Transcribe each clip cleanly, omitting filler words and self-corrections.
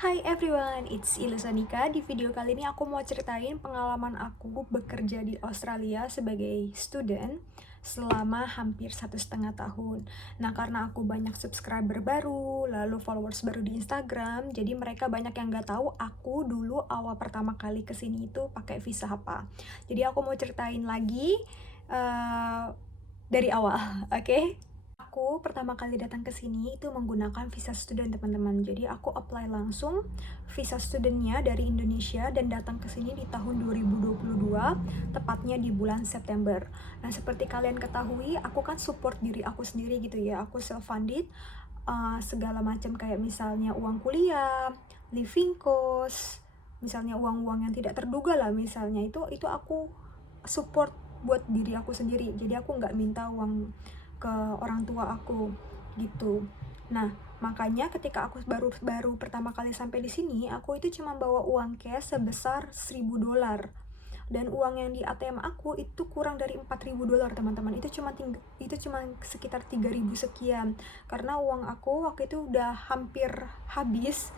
Hi everyone, it's Ilusonika. Di video kali ini aku mau ceritain pengalaman aku bekerja di Australia sebagai student selama hampir 1,5 tahun. Nah, karena aku banyak subscriber baru, lalu followers baru di Instagram, jadi mereka banyak yang nggak tahu aku dulu awal pertama kali kesini itu pakai visa apa. Jadi aku mau ceritain lagi uh, dari awal, oke? Aku pertama kali datang ke sini itu menggunakan visa student, teman-teman. Jadi aku apply langsung visa studentnya dari Indonesia dan datang ke sini di tahun 2022, tepatnya di bulan September. Nah, seperti kalian ketahui, aku kan support diri aku sendiri gitu ya. Aku self-funded, segala macam kayak misalnya uang kuliah, living cost, misalnya uang-uang yang tidak terduga lah misalnya, itu aku support buat diri aku sendiri. Jadi aku nggak minta uang ke orang tua aku gitu. Nah, makanya ketika aku baru pertama kali sampai di sini, aku itu cuma bawa uang cash sebesar $1.000. Dan uang yang di ATM aku itu kurang dari $4.000, teman-teman. Itu cuma sekitar 3.000 sekian. Karena uang aku waktu itu udah hampir habis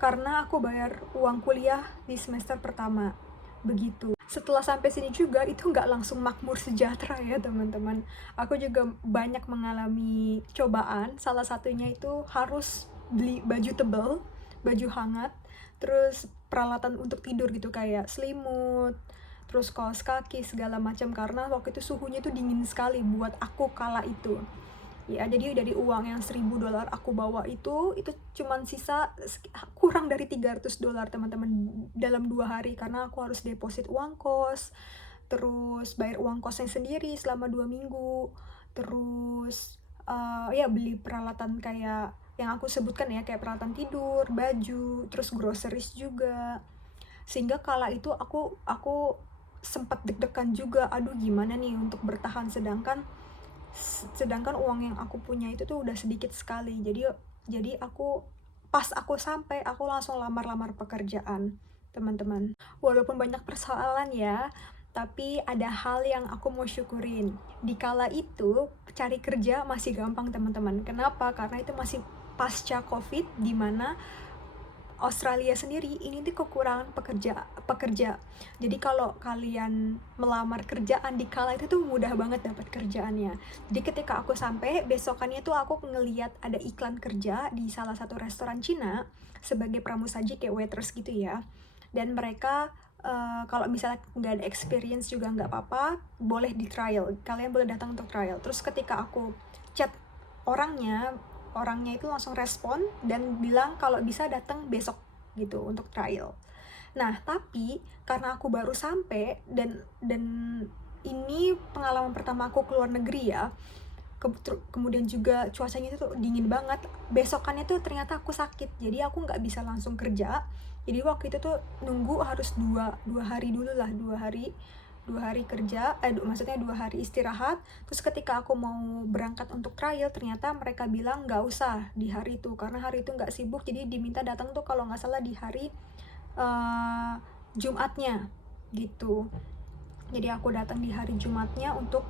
karena aku bayar uang kuliah di semester pertama. Begitu. Setelah sampai sini juga itu nggak langsung makmur sejahtera ya, teman-teman. Aku juga banyak mengalami cobaan. Salah satunya itu harus beli baju tebal, baju hangat, terus peralatan untuk tidur gitu kayak selimut, terus kaos kaki segala macam, karena waktu itu suhunya itu dingin sekali buat aku kala itu. Ya, jadi dari uang yang $1.000 aku bawa itu cuman sisa kurang dari $300, teman-teman, dalam 2 hari, karena aku harus deposit uang kos, terus bayar uang kosnya sendiri selama 2 minggu, terus ya beli peralatan kayak yang aku sebutkan ya, kayak peralatan tidur, baju, terus groceries juga. Sehingga kala itu aku sempat deg-degan juga, aduh gimana nih untuk bertahan, sedangkan uang yang aku punya itu tuh udah sedikit sekali. Jadi pas aku sampai, aku langsung lamar-lamar pekerjaan, teman-teman. Walaupun banyak persoalan ya, tapi ada hal yang aku mau syukurin. Di kala itu cari kerja masih gampang, teman-teman. Kenapa? Karena itu masih pasca COVID, di mana Australia sendiri ini tuh kekurangan pekerja. Jadi kalau kalian melamar kerjaan di kala itu tuh mudah banget dapat kerjaannya. Jadi ketika aku sampai, besokannya tuh aku ngeliat ada iklan kerja di salah satu restoran Cina sebagai pramusaji kayak waitress gitu ya. Dan mereka kalau misalnya nggak ada experience juga nggak apa-apa, boleh di trial. Kalian boleh datang untuk trial. Terus ketika aku chat orangnya, itu langsung respon dan bilang kalau bisa datang besok gitu untuk trial. Nah, tapi karena aku baru sampai dan ini pengalaman pertama aku keluar negeri ya, kemudian juga cuacanya itu dingin banget. Besokannya tuh ternyata aku sakit, jadi aku nggak bisa langsung kerja. Jadi waktu itu tuh nunggu harus dua hari dulu lah, 2 hari kerja, maksudnya 2 hari istirahat. Terus ketika aku mau berangkat untuk trial, ternyata mereka bilang nggak usah di hari itu, karena hari itu nggak sibuk, jadi diminta datang tuh kalau nggak salah di hari Jumatnya gitu. Jadi aku datang di hari Jumatnya untuk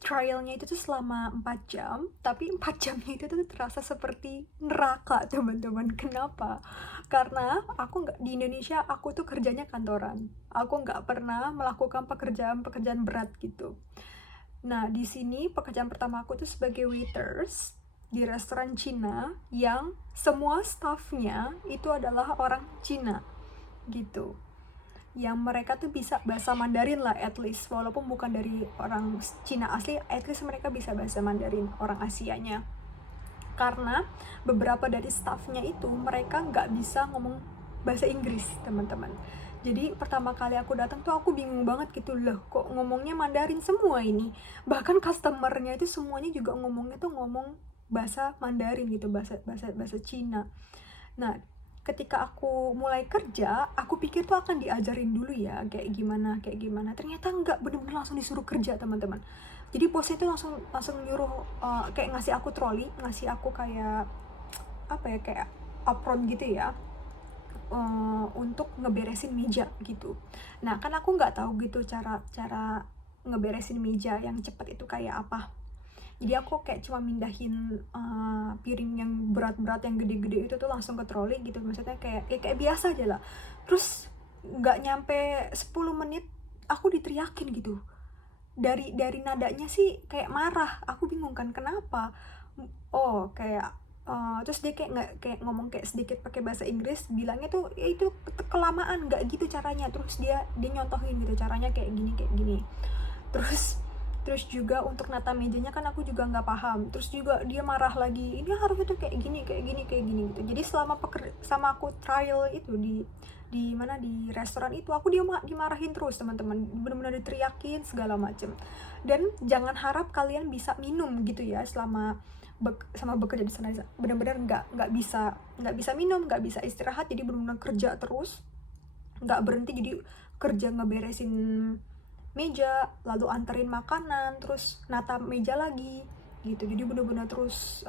trialnya itu tuh selama 4 jam, tapi 4 jamnya itu tuh terasa seperti neraka, teman-teman. Kenapa? Karena aku nggak di Indonesia, aku tuh kerjanya kantoran, aku nggak pernah melakukan pekerjaan berat gitu. Nah, di sini pekerjaan pertama aku tuh sebagai waiters di restoran Cina yang semua staffnya itu adalah orang Cina gitu, yang mereka tuh bisa bahasa Mandarin lah, at least, walaupun bukan dari orang Cina asli, at least mereka bisa bahasa Mandarin, orang Asianya. Karena beberapa dari staffnya itu mereka nggak bisa ngomong bahasa Inggris, teman-teman. Jadi pertama kali aku datang tuh aku bingung banget gitu, loh kok ngomongnya Mandarin semua ini. Bahkan customernya itu semuanya juga ngomongnya tuh ngomong bahasa Mandarin gitu, bahasa Cina. Nah, ketika aku mulai kerja, aku pikir tuh akan diajarin dulu ya kayak gimana. Ternyata enggak, bener-bener langsung disuruh kerja, teman-teman. Jadi bosnya tuh langsung nyuruh, kayak ngasih aku troli, ngasih aku kayak apa ya, kayak apron gitu ya, untuk ngeberesin meja gitu. Nah, kan aku nggak tahu gitu cara ngeberesin meja yang cepet itu kayak apa. Jadi aku kayak cuma mindahin piring yang berat-berat yang gede-gede itu tuh langsung ke troli gitu, maksudnya kayak kayak biasa aja lah. Terus nggak nyampe 10 menit aku diteriakin gitu. Dari nadanya sih kayak marah, aku bingung kan kenapa. Oh kayak terus dia kayak nggak kayak ngomong kayak sedikit pakai bahasa Inggris, bilangnya tuh ya itu kelamaan, nggak gitu caranya. Terus dia nyontohin gitu caranya kayak gini kayak gini. Terus juga untuk nata mejanya kan aku juga nggak paham. Terus juga dia marah lagi, ini harusnya tuh kayak gini kayak gini kayak gini gitu. Jadi sama aku trial itu di mana di restoran itu, aku dimarahin terus teman-teman, benar-benar diteriakin segala macem. Dan jangan harap kalian bisa minum gitu ya selama sama bekerja di sana. Benar-benar nggak bisa minum, nggak bisa istirahat, jadi benar-benar kerja terus, nggak berhenti. Jadi kerja ngeberesin meja, lalu anterin makanan, terus nata meja lagi gitu. Jadi bener-bener terus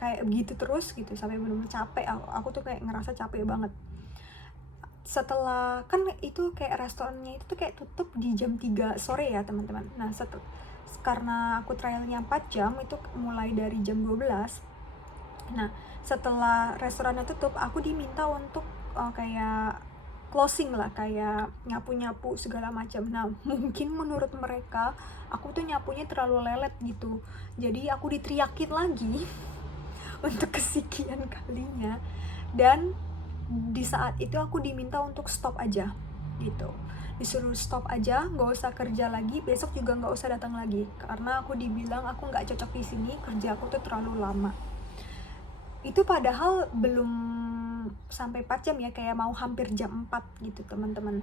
kayak begitu terus gitu sampai bener-bener capek. Aku tuh kayak ngerasa capek banget. Setelah kan itu kayak restorannya itu tuh kayak tutup di jam 3 sore ya teman-teman. Nah karena aku trialnya 4 jam, itu mulai dari jam 12. Nah setelah restorannya tutup, aku diminta untuk kayak closing lah, kayak nyapu-nyapu segala macam. Nah mungkin menurut mereka aku tuh nyapunya terlalu lelet gitu, jadi aku diteriakin lagi untuk kesekian kalinya. Dan di saat itu aku diminta untuk stop aja gitu, disuruh stop aja, nggak usah kerja lagi, besok juga nggak usah datang lagi, karena aku dibilang aku nggak cocok di sini, kerja aku tuh terlalu lama. Itu padahal belum sampai 4 jam ya, kayak mau hampir jam 4 gitu teman-teman,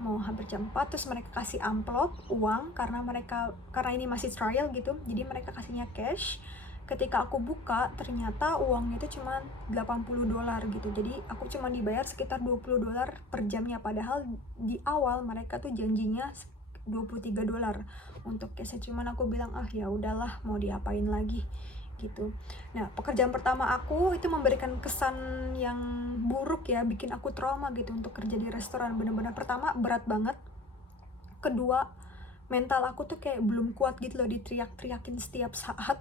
mau hampir jam 4. Terus mereka kasih amplop uang karena ini masih trial gitu, jadi mereka kasihnya cash. Ketika aku buka, ternyata uangnya itu cuma $80 gitu. Jadi aku cuma dibayar sekitar $20 per jamnya, padahal di awal mereka tuh janjinya $23 untuk cashnya. Cuman aku bilang ya udahlah, mau diapain lagi gitu. Nah pekerjaan pertama aku itu memberikan kesan yang buruk ya, bikin aku trauma gitu untuk kerja di restoran. Bener-bener pertama berat banget, kedua mental aku tuh kayak belum kuat gitu loh, diteriak-teriakin setiap saat.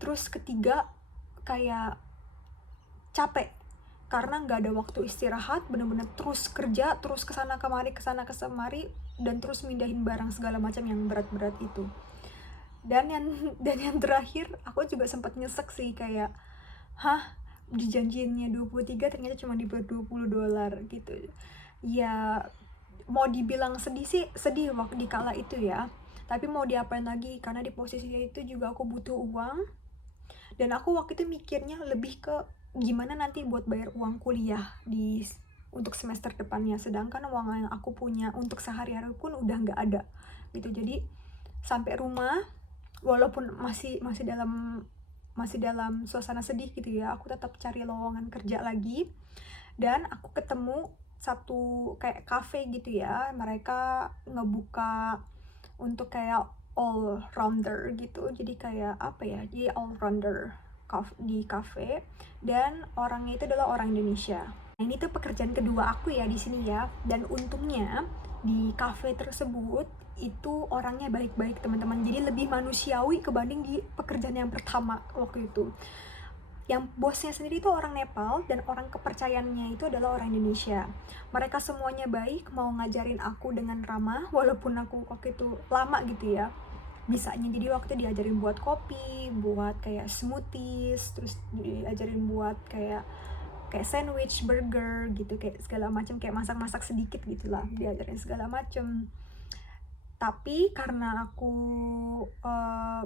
Terus ketiga kayak capek karena nggak ada waktu istirahat, bener-bener terus kerja, terus kesana kemari dan terus mindahin barang segala macam yang berat-berat itu. Dan yang terakhir aku juga sempat nyesek sih, kayak dijanjiinnya 23 ternyata cuma dibayar $20 gitu ya. Mau dibilang sedih sih sedih waktu di kala itu ya, tapi mau diapain lagi, karena di posisinya itu juga aku butuh uang. Dan aku waktu itu mikirnya lebih ke gimana nanti buat bayar uang kuliah untuk semester depannya, sedangkan uang yang aku punya untuk sehari-hari pun udah nggak ada gitu. Jadi sampai rumah, walaupun masih dalam suasana sedih gitu ya, aku tetap cari lowongan kerja lagi. Dan aku ketemu satu kayak cafe gitu ya, mereka ngebuka untuk kayak all rounder gitu. Jadi kayak apa ya, jadi all rounder di cafe, dan orangnya itu adalah orang Indonesia. Nah ini tuh pekerjaan kedua aku ya di sini ya, dan untungnya di cafe tersebut itu orangnya baik-baik teman-teman, jadi lebih manusiawi kebanding di pekerjaan yang pertama waktu itu. Yang bosnya sendiri itu orang Nepal, dan orang kepercayaannya itu adalah orang Indonesia. Mereka semuanya baik, mau ngajarin aku dengan ramah, walaupun aku waktu itu lama gitu ya bisanya. Jadi waktu itu diajarin buat kopi, buat kayak smoothies, terus diajarin buat kayak sandwich, burger gitu, kayak segala macam, kayak masak-masak sedikit gitulah, diajarin segala macam. Tapi karena aku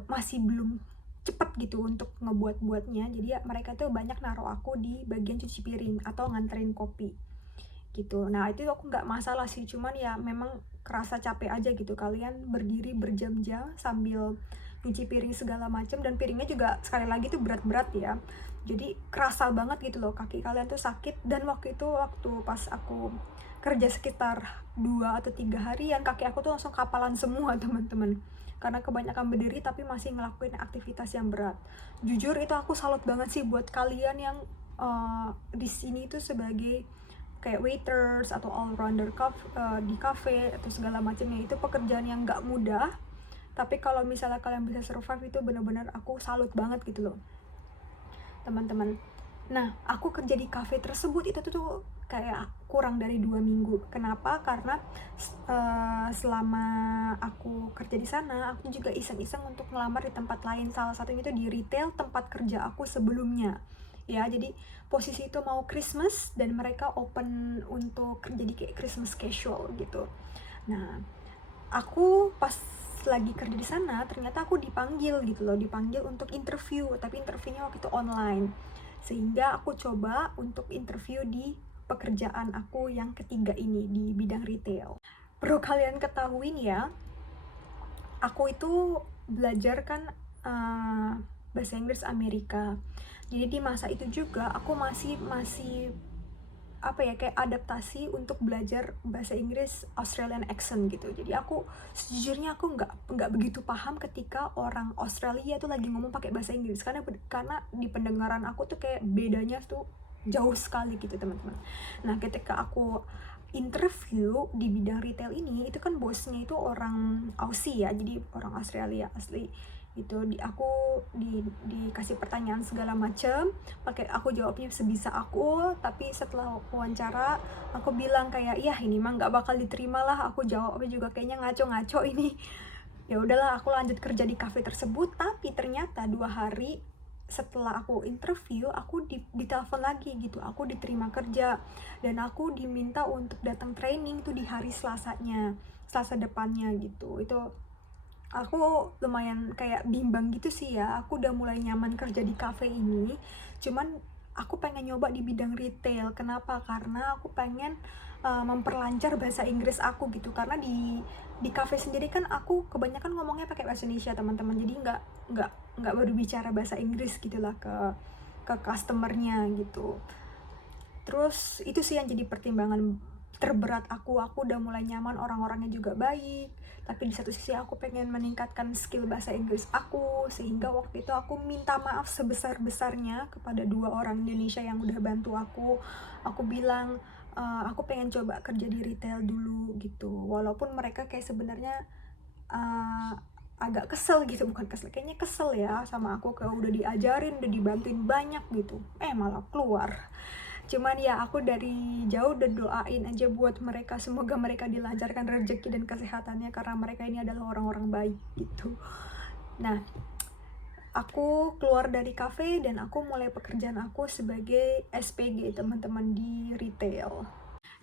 masih belum cepet gitu untuk ngebuat-buatnya, jadi mereka tuh banyak naruh aku di bagian cuci piring atau nganterin kopi gitu. Nah itu aku nggak masalah sih, cuman ya memang kerasa capek aja gitu, kalian berdiri berjam-jam sambil nyuci piring segala macam, dan piringnya juga sekali lagi tuh berat-berat ya, jadi kerasa banget gitu loh, kaki kalian tuh sakit. Dan waktu pas aku kerja sekitar 2 atau 3 harian, kaki aku tuh langsung kapalan semua teman-teman, karena kebanyakan berdiri tapi masih ngelakuin aktivitas yang berat. Jujur itu aku salut banget sih buat kalian yang di sini tuh sebagai kayak waiters atau all rounder di cafe atau segala macamnya. Itu pekerjaan yang nggak mudah, Tapi kalau misalnya kalian bisa survive itu bener-bener aku salut banget gitu loh teman-teman. Nah, aku kerja di cafe tersebut itu tuh kayak kurang dari 2 minggu. Kenapa? Karena selama aku kerja di sana, aku juga iseng-iseng untuk ngelamar di tempat lain. Salah satunya itu di retail tempat kerja aku sebelumnya. Ya, jadi posisi itu mau Christmas dan mereka open untuk kerja di kayak Christmas casual gitu. Nah, aku pas lagi kerja di sana ternyata aku dipanggil gitu loh, dipanggil untuk interview, tapi interviewnya waktu itu online. Sehingga aku coba untuk interview di pekerjaan aku yang ketiga ini di bidang retail. Perlu kalian ketahuin ya, aku itu belajar kan bahasa Inggris Amerika. Jadi di masa itu juga aku masih apa ya, kayak adaptasi untuk belajar bahasa Inggris Australian accent gitu. Jadi aku sejujurnya aku nggak begitu paham ketika orang Australia tuh lagi ngomong pakai bahasa Inggris, karena di pendengaran aku tuh kayak bedanya tuh jauh sekali gitu teman-teman. Nah, ketika aku interview di bidang retail ini, itu kan bosnya itu orang Aussie ya, jadi orang Australia asli gitu. Dikasih pertanyaan segala macam, aku jawabnya sebisa aku. Tapi setelah wawancara aku bilang kayak, ya ini mah nggak bakal diterima lah, aku jawabnya juga kayaknya ngaco-ngaco ini. Ya udahlah, aku lanjut kerja di cafe tersebut. Tapi ternyata 2 hari setelah aku interview, aku ditelepon lagi gitu, aku diterima kerja dan aku diminta untuk datang training tuh di hari Selasa depannya gitu. Itu aku lumayan kayak bimbang gitu sih ya. Aku udah mulai nyaman kerja di cafe ini, cuman aku pengen nyoba di bidang retail. Kenapa? Karena aku pengen memperlancar bahasa Inggris aku gitu. Karena di cafe sendiri kan aku kebanyakan ngomongnya pakai bahasa Indonesia teman-teman, jadi nggak berbicara bahasa Inggris gitulah ke customernya gitu. Terus itu sih yang jadi pertimbangan terberat aku udah mulai nyaman, orang-orangnya juga baik, tapi di satu sisi aku pengen meningkatkan skill bahasa Inggris aku. Sehingga waktu itu aku minta maaf sebesar-besarnya kepada 2 orang Indonesia yang udah bantu aku bilang aku pengen coba kerja di retail dulu gitu, walaupun mereka kayak sebenarnya agak kesel gitu, bukan kesel, kayaknya kesel ya sama aku, kayak udah diajarin, udah dibantuin banyak gitu, malah keluar. Cuman ya aku dari jauh udah doain aja buat mereka, semoga mereka dilancarkan rezeki dan kesehatannya, karena mereka ini adalah orang-orang baik gitu. Nah, aku keluar dari cafe dan aku mulai pekerjaan aku sebagai SPG teman-teman di retail.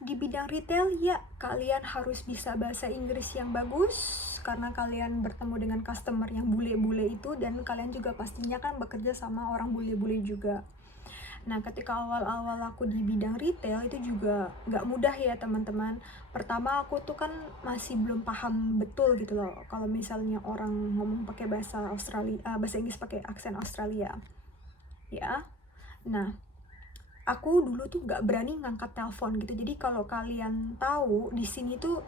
Di bidang retail ya, kalian harus bisa bahasa Inggris yang bagus karena kalian bertemu dengan customer yang bule-bule itu, dan kalian juga pastinya kan bekerja sama orang bule-bule juga. Nah, ketika awal-awal aku di bidang retail itu juga nggak mudah ya teman-teman. Pertama aku tuh kan masih belum paham betul gitu loh kalau misalnya orang ngomong pakai bahasa bahasa Inggris pakai aksen Australia ya. Nah, aku dulu tuh nggak berani ngangkat telepon gitu. Jadi kalau kalian tahu di sini tuh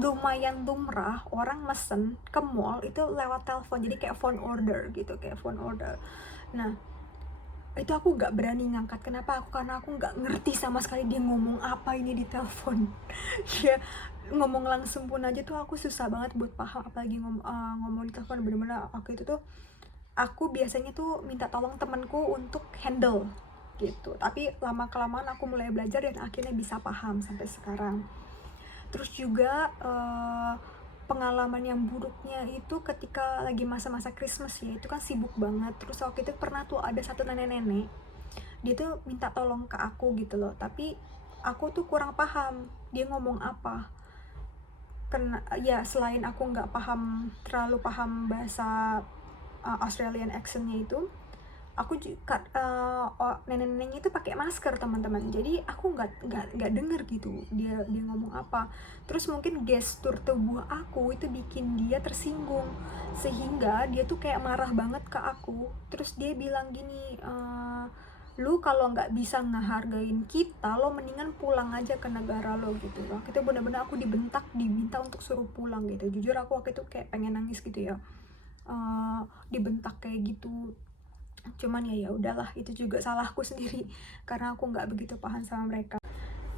lumayan lumrah orang mesen ke mall itu lewat telepon, jadi kayak phone order gitu, kayak phone order. Nah, itu aku nggak berani ngangkat. Kenapa? Karena aku nggak ngerti sama sekali dia ngomong apa ini di telepon. Dia ngomong langsung pun aja tuh aku susah banget buat paham, apalagi ngomong di telepon. Bener-bener waktu itu tuh aku biasanya tuh minta tolong temanku untuk handle gitu, tapi lama kelamaan aku mulai belajar dan akhirnya bisa paham sampai sekarang. Terus juga pengalaman yang buruknya itu ketika lagi masa-masa Christmas ya, itu kan sibuk banget. Terus waktu itu pernah tuh ada satu nenek-nenek, dia tuh minta tolong ke aku gitu loh, tapi aku tuh kurang paham dia ngomong apa. Karena ya selain aku nggak terlalu paham bahasa Australian accentnya itu, aku juga nenek-neneknya itu pakai masker teman-teman, jadi aku nggak denger gitu dia ngomong apa. Terus mungkin gestur tubuh aku itu bikin dia tersinggung, sehingga dia tuh kayak marah banget ke aku. Terus dia bilang gini, lu kalau nggak bisa ngehargain kita, lo mendingan pulang aja ke negara lo gitu. Waktu itu bener-bener aku diminta untuk suruh pulang gitu. Jujur aku waktu itu kayak pengen nangis gitu ya, dibentak kayak gitu. Cuman ya udahlah, itu juga salahku sendiri karena aku nggak begitu paham sama mereka.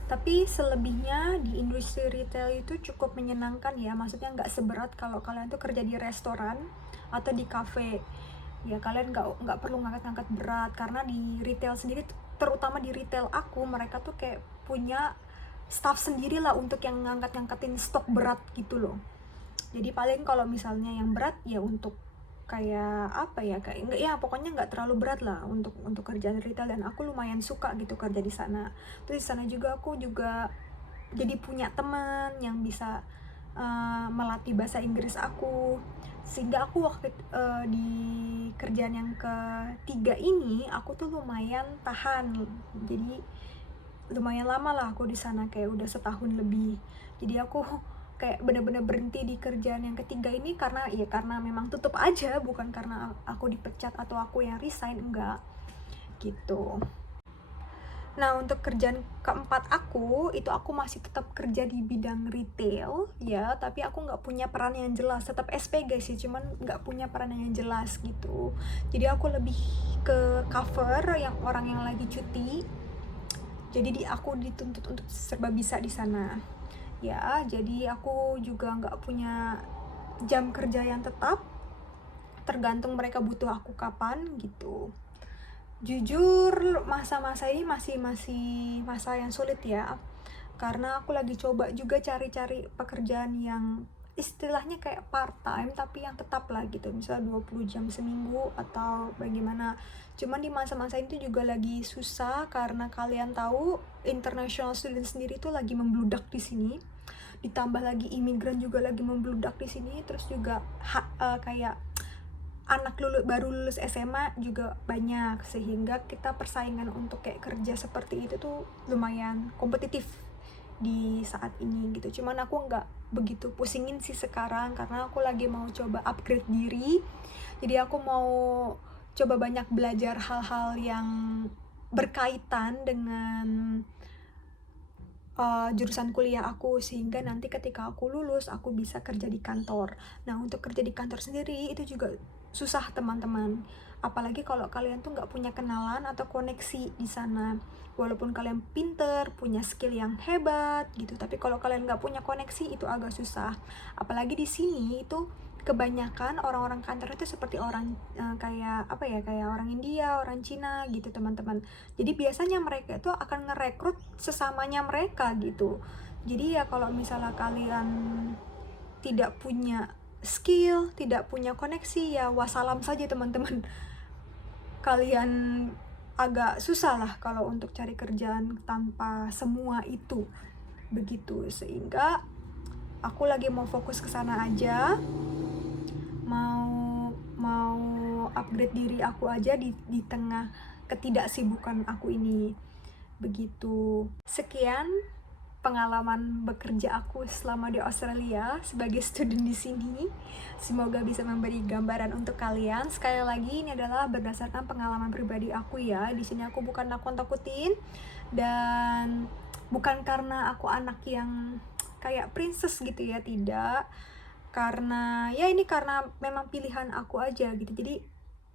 Tapi selebihnya di industri retail itu cukup menyenangkan ya, maksudnya nggak seberat kalau kalian tuh kerja di restoran atau di cafe. Ya kalian nggak perlu ngangkat-ngangkat berat, karena di retail sendiri, terutama di retail aku, mereka tuh kayak punya staff sendiri lah untuk yang ngangkat-ngangkatin stok berat gitu loh. Jadi paling kalau misalnya yang berat ya untuk kayak apa ya, kayak enggak ya, pokoknya nggak terlalu berat lah untuk kerjaan retail, dan aku lumayan suka gitu kerja di sana. Terus di sana juga aku juga jadi punya teman yang bisa melatih bahasa Inggris aku, sehingga aku waktu di kerjaan yang ketiga ini aku tuh lumayan tahan. Jadi lumayan lama lah aku di sana, kayak udah setahun lebih. Jadi aku kayak bener-bener berhenti di kerjaan yang ketiga ini karena memang tutup aja, bukan karena aku dipecat atau aku yang resign, enggak gitu. Nah, untuk kerjaan keempat aku, itu aku masih tetap kerja di bidang retail ya, tapi aku nggak punya peran yang jelas, tetap SPG sih, cuman nggak punya peran yang jelas gitu. Jadi aku lebih ke cover yang orang yang lagi cuti, jadi aku dituntut untuk serba bisa di sana ya. Jadi aku juga nggak punya jam kerja yang tetap, tergantung mereka butuh aku kapan gitu. Jujur masa-masa ini masih masa yang sulit ya, karena aku lagi coba juga cari-cari pekerjaan yang istilahnya kayak part time tapi yang tetap lah gitu, misalnya 20 jam seminggu atau bagaimana. Cuman di masa-masa itu juga lagi susah, karena kalian tahu international student sendiri tuh lagi membludak di sini, ditambah lagi imigran juga lagi membludak di sini, terus juga kayak anak baru lulus SMA juga banyak, sehingga kita persaingan untuk kayak kerja seperti itu tuh lumayan kompetitif di saat ini gitu. Cuman aku nggak begitu pusingin sih sekarang, karena aku lagi mau coba upgrade diri. Jadi aku mau coba banyak belajar hal-hal yang berkaitan dengan jurusan kuliah aku, sehingga nanti ketika aku lulus aku bisa kerja di kantor. Nah, untuk kerja di kantor sendiri itu juga susah teman-teman, apalagi kalau kalian tuh nggak punya kenalan atau koneksi di sana. Walaupun kalian pinter, punya skill yang hebat gitu, tapi kalau kalian nggak punya koneksi itu agak susah. Apalagi di sini itu kebanyakan orang-orang kantor itu seperti orang kayak apa ya, kayak orang India, orang Cina gitu teman-teman. Jadi biasanya mereka itu akan ngerekrut sesamanya mereka gitu. Jadi ya kalau misalnya kalian tidak punya skill, tidak punya koneksi, ya wassalam saja teman-teman. Kalian agak susah lah kalau untuk cari kerjaan tanpa semua itu begitu. Sehingga aku lagi mau fokus ke sana aja, mau upgrade diri aku aja di tengah ketidaksibukan aku ini begitu. Sekian pengalaman bekerja aku selama di Australia sebagai student di sini. Semoga bisa memberi gambaran untuk kalian. Sekali lagi, ini adalah berdasarkan pengalaman pribadi aku ya. Di sini aku bukan nakut-nakutin, dan bukan karena aku anak yang kayak princess gitu ya, tidak. Karena ya ini karena memang pilihan aku aja gitu. Jadi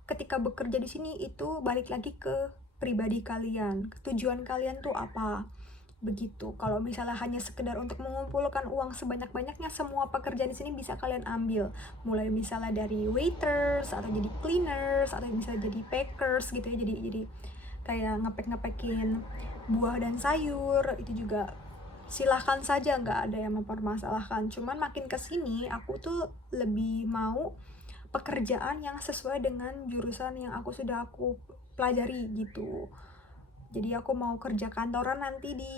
ketika bekerja di sini itu balik lagi ke pribadi kalian, tujuan kalian tuh apa begitu. Kalau misalnya hanya sekedar untuk mengumpulkan uang sebanyak-banyaknya, semua pekerjaan di sini bisa kalian ambil, mulai misalnya dari waiters atau jadi cleaners atau misalnya jadi packers gitu ya, jadi kayak ngepek-ngepekin buah dan sayur, itu juga silahkan saja, nggak ada yang mempermasalahkan. Cuman makin kesini aku tuh lebih mau pekerjaan yang sesuai dengan jurusan yang aku pelajari gitu. Jadi aku mau kerja kantoran nanti di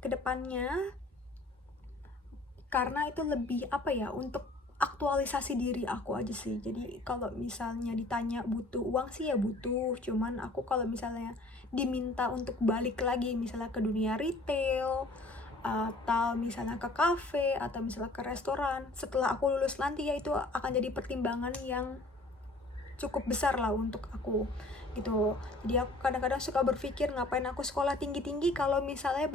kedepannya, karena itu lebih apa ya, untuk aktualisasi diri aku aja sih. Jadi kalau misalnya ditanya butuh uang sih ya butuh, cuman aku kalau misalnya diminta untuk balik lagi misalnya ke dunia retail atau misalnya ke kafe atau misalnya ke restoran setelah aku lulus nanti, ya itu akan jadi pertimbangan yang cukup besar lah untuk aku gitu. Jadi aku kadang-kadang suka berpikir, ngapain aku sekolah tinggi-tinggi kalau misalnya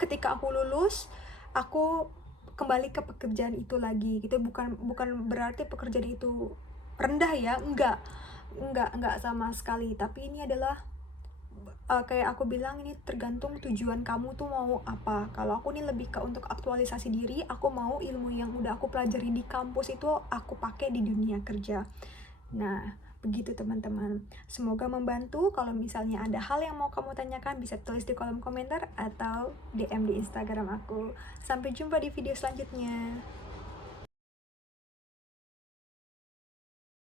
ketika aku lulus aku kembali ke pekerjaan itu lagi gitu. Bukan berarti pekerjaan itu rendah ya, enggak sama sekali, tapi ini adalah kayak aku bilang ini tergantung tujuan kamu tuh mau apa. Kalau aku nih lebih ke untuk aktualisasi diri, aku mau ilmu yang udah aku pelajari di kampus itu aku pakai di dunia kerja. Nah, begitu teman-teman. Semoga membantu. Kalau misalnya ada hal yang mau kamu tanyakan, bisa tulis di kolom komentar atau DM di Instagram aku. Sampai jumpa di video selanjutnya.